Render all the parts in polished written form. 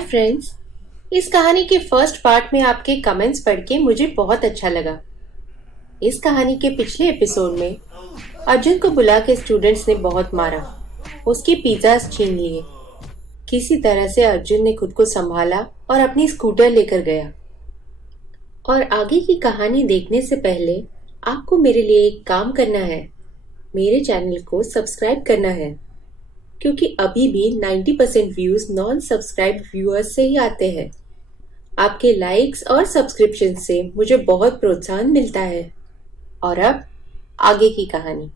Hi friends. इस कहानी के फर्स्ट पार्ट में आपके कमेंट्स पढ़ के मुझे बहुत अच्छा लगा। इस कहानी के पिछले एपिसोड में अर्जुन को बुला के स्टूडेंट्स ने बहुत मारा, उसकी पिज्जास छीन लिए। किसी तरह से अर्जुन ने खुद को संभाला और अपनी स्कूटर लेकर गया। और आगे की कहानी देखने से पहले आपको मेरे लिए एक काम करना है, मेरे चैनल को सब्सक्राइब करना है, क्योंकि अभी भी 90% व्यूज नॉन सब्सक्राइब व्यूअर्स से ही आते हैं। आपके लाइक्स और सब्सक्रिप्शन से मुझे बहुत प्रोत्साहन मिलता है। और अब आगे की कहानी।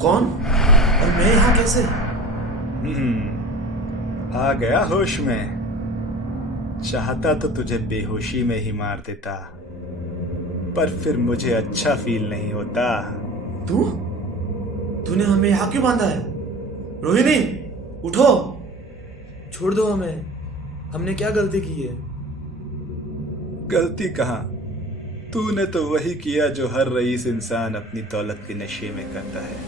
कौन? और मैं यहाँ कैसे? आ गया होश में। चाहता तो तुझे बेहोशी में ही मार देता, पर फिर मुझे अच्छा फील नहीं होता। तू तूने हमें यहाँ क्यों बांधा है? रोहिणी, उठो, छोड़ दो हमें। हमने क्या गलती की है? गलती कहाँ? तूने तो वही किया जो हर रईस इंसान अपनी दौलत के नशे में करता है।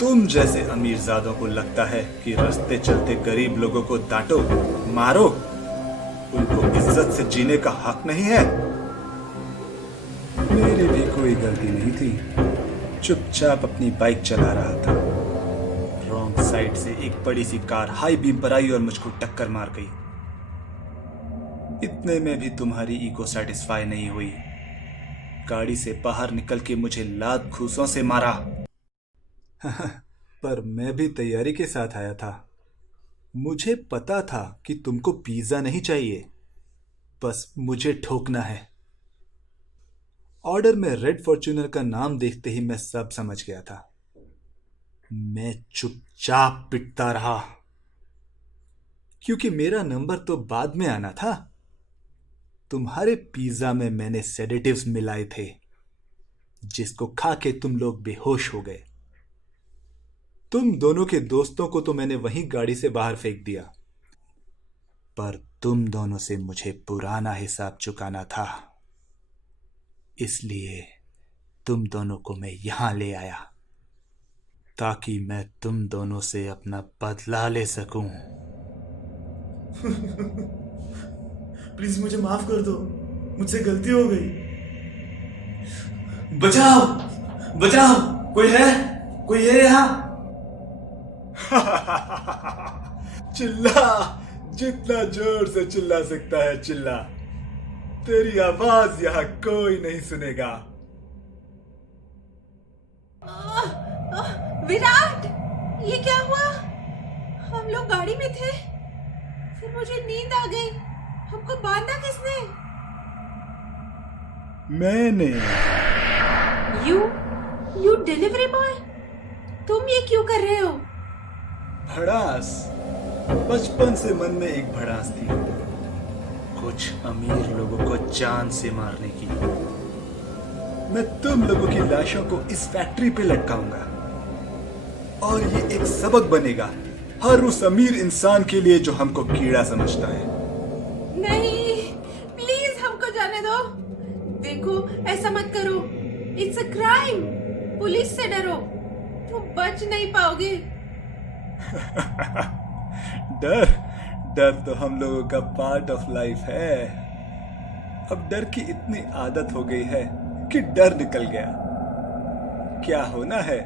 तुम जैसे अमीरजादों को लगता है कि रास्ते चलते गरीब लोगों को डांटो, मारो, उनको इज्जत से जीने का हक नहीं है। मेरी भी कोई गलती नहीं थी। चुपचाप अपनी बाइक चला रहा था, रॉन्ग साइड से एक बड़ी सी कार हाई बीम पर आई और मुझको टक्कर मार गई। इतने में भी तुम्हारी ईगो सेटिस्फाई नहीं हुई। गाड़ी से बाहर निकल के मुझे लात घूंसों से मारा। पर मैं भी तैयारी के साथ आया था। मुझे पता था कि तुमको पिज्जा नहीं चाहिए, बस मुझे ठोकना है। ऑर्डर में रेड फॉर्च्यूनर का नाम देखते ही मैं सब समझ गया था। मैं चुपचाप पिटता रहा, क्योंकि मेरा नंबर तो बाद में आना था। तुम्हारे पिज्जा में मैंने सेडेटिव्स मिलाए थे, जिसको खा के तुम लोग बेहोश हो गए। तुम दोनों के दोस्तों को तो मैंने वहीं गाड़ी से बाहर फेंक दिया, पर तुम दोनों से मुझे पुराना हिसाब चुकाना था। इसलिए तुम दोनों को मैं यहां ले आया, ताकि मैं तुम दोनों से अपना बदला ले सकूं। प्लीज मुझे माफ कर दो, मुझसे गलती हो गई। बचाओ, बचाओ, कोई है? कोई है यहाँ? चिल्ला, जितना जोर से चिल्ला सकता है चिल्ला। तेरी आवाज यहाँ कोई नहीं सुनेगा। विराट, ये क्या हुआ? हम लोग गाड़ी में थे, फिर मुझे नींद आ गई। हमको बांधा किसने? मैंने। यू डिलीवरी बॉय, तुम ये क्यों कर रहे हो? भड़ास, बचपन से मन में एक भड़ास थी, कुछ अमीर लोगों को जान से मारने की। मैं तुम लोगों की लाशों को इस फैक्ट्री पे लटकाऊंगा, और ये एक सबक बनेगा हर उस अमीर इंसान के लिए जो हमको कीड़ा समझता है। नहीं, प्लीज हमको जाने दो। देखो, ऐसा मत करो, इट्स अ क्राइम। पुलिस से डरो, तुम बच नहीं पाओगे। डर डर तो हम लोगों का पार्ट ऑफ लाइफ है। अब डर की इतनी आदत हो गई है कि डर निकल गया। क्या होना है,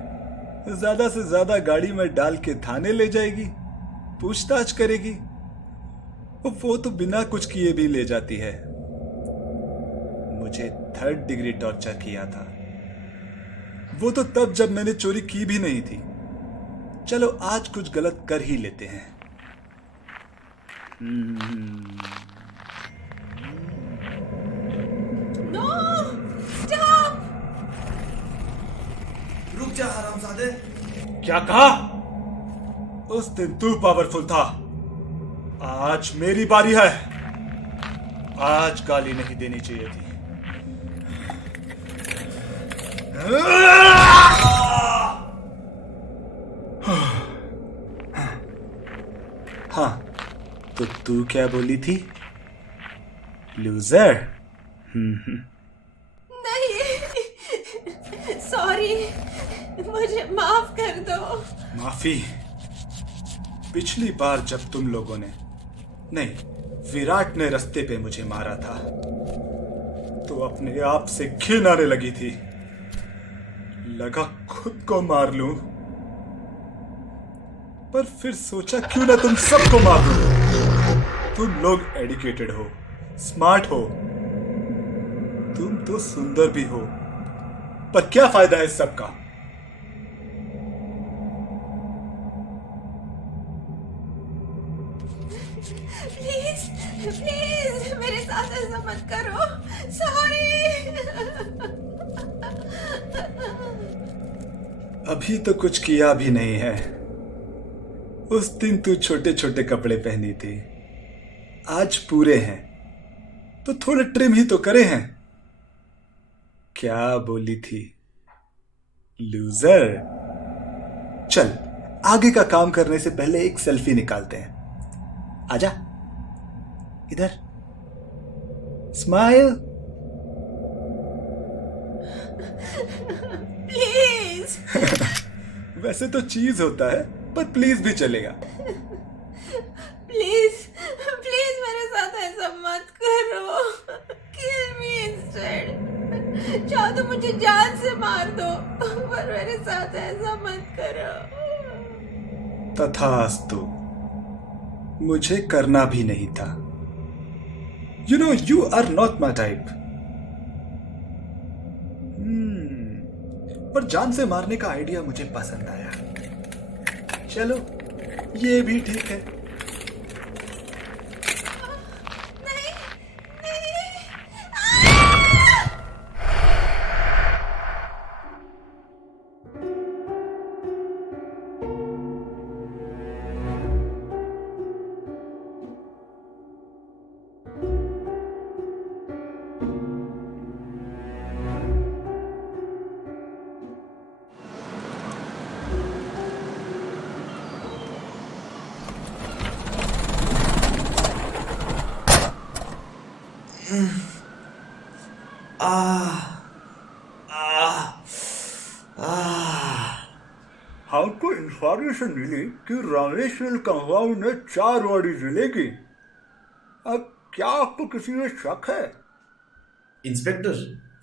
ज्यादा से ज्यादा गाड़ी में डाल के थाने ले जाएगी, पूछताछ करेगी। वो तो बिना कुछ किए भी ले जाती है। मुझे 3rd डिग्री टॉर्चर किया था, वो तो तब जब मैंने चोरी की भी नहीं थी। चलो आज कुछ गलत कर ही लेते हैं। No, stop. जा हरामजादे। क्या कहा? उस दिन तू पावरफुल था, आज मेरी बारी है। आज गाली नहीं देनी चाहिए थी। हाँ, तो तू क्या बोली थी? लूजर। नहीं, सॉरी, मुझे माफ कर दो। माफी? पिछली बार जब तुम लोगों ने नहीं, विराट ने रास्ते पे मुझे मारा था तो अपने आप से घिन आने लगी थी। लगा खुद को मार लूं, पर फिर सोचा क्यों ना तुम सबको मार दो। तुम लोग एडुकेटेड हो, स्मार्ट हो, तुम तो सुंदर भी हो, पर क्या फायदा है इस सब का? प्लीज प्लीज मेरे साथ ऐसा मत करो। सॉरी। अभी तो कुछ किया भी नहीं है। उस दिन तू छोटे छोटे कपड़े पहनी थी, आज पूरे हैं तो थोड़े ट्रिम ही तो करे हैं। क्या बोली थी? लूजर। चल, आगे का काम करने से पहले एक सेल्फी निकालते हैं। आजा इधर, स्माइल। प्लीज। वैसे तो चीज होता है, पर प्लीज भी चलेगा। प्लीज प्लीज मेरे साथ ऐसा मत करो। किल मी इंस्टेड। चाहो तो मुझे जान से मार दो, पर मेरे साथ ऐसा मत करो। तथास्तु, मुझे करना भी नहीं था। You know, you are not my type. पर जान से मारने का आइडिया मुझे पसंद आया। चलो, ये भी ठीक है। नहीं नहीं। हमको इंफॉर्मेशन मिली कि रामेश्वर कंपाउंड में 4 बॉडीज मिलेगी। अब क्या आपको किसी में शक है? इंस्पेक्टर,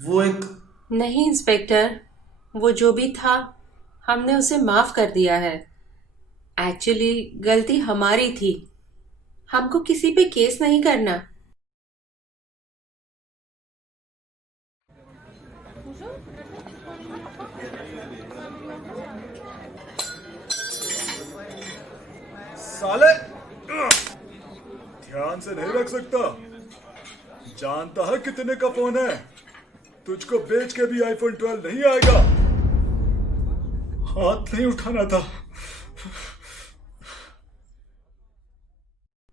वो एक नहीं इंस्पेक्टर, वो जो भी था हमने उसे माफ कर दिया है। एक्चुअली गलती हमारी थी, हमको किसी पे केस नहीं करना। साले, ध्यान से नहीं रख सकता। जानता है कितने का फोन है? तुझको बेच के भी आईफोन 12 नहीं आएगा। हाथ नहीं उठाना था।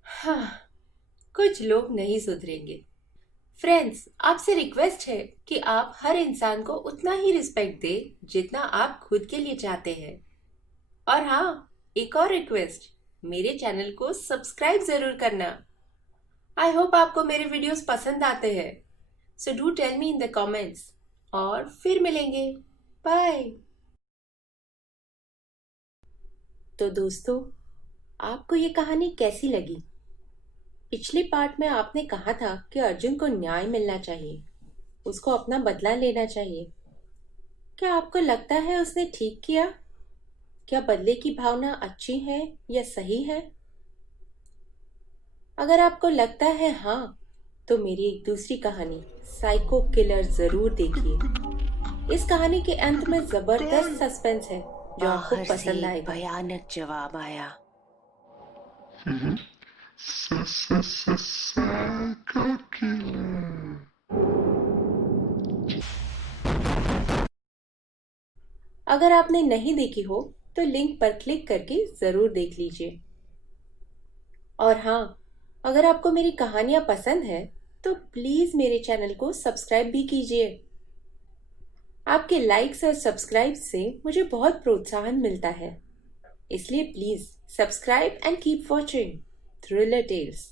हाँ, कुछ लोग नहीं सुधरेंगे। फ्रेंड्स, आपसे रिक्वेस्ट है कि आप हर इंसान को उतना ही रिस्पेक्ट दें जितना आप खुद के लिए चाहते हैं। और हाँ, एक और रिक्वेस्ट, मेरे चैनल को सब्सक्राइब जरूर करना। आई होप आपको मेरे वीडियोस पसंद आते हैं। So do tell me in the comments. और फिर मिलेंगे। बाय। तो दोस्तों, आपको ये कहानी कैसी लगी? पिछले पार्ट में आपने कहा था कि अर्जुन को न्याय मिलना चाहिए, उसको अपना बदला लेना चाहिए। क्या आपको लगता है उसने ठीक किया? क्या बदले की भावना अच्छी है या सही है? अगर आपको लगता है हाँ, तो मेरी एक दूसरी कहानी साइको किलर जरूर देखिए। इस कहानी के अंत में जबरदस्त सस्पेंस है जो आपको बाहर पसंद से आएगा। भयानक जवाब आया। अगर आपने नहीं देखी हो तो लिंक पर क्लिक करके ज़रूर देख लीजिए। और हाँ, अगर आपको मेरी कहानियाँ पसंद है तो प्लीज़ मेरे चैनल को सब्सक्राइब भी कीजिए। आपके लाइक्स और सब्सक्राइब से मुझे बहुत प्रोत्साहन मिलता है, इसलिए please subscribe and keep watching thriller tales.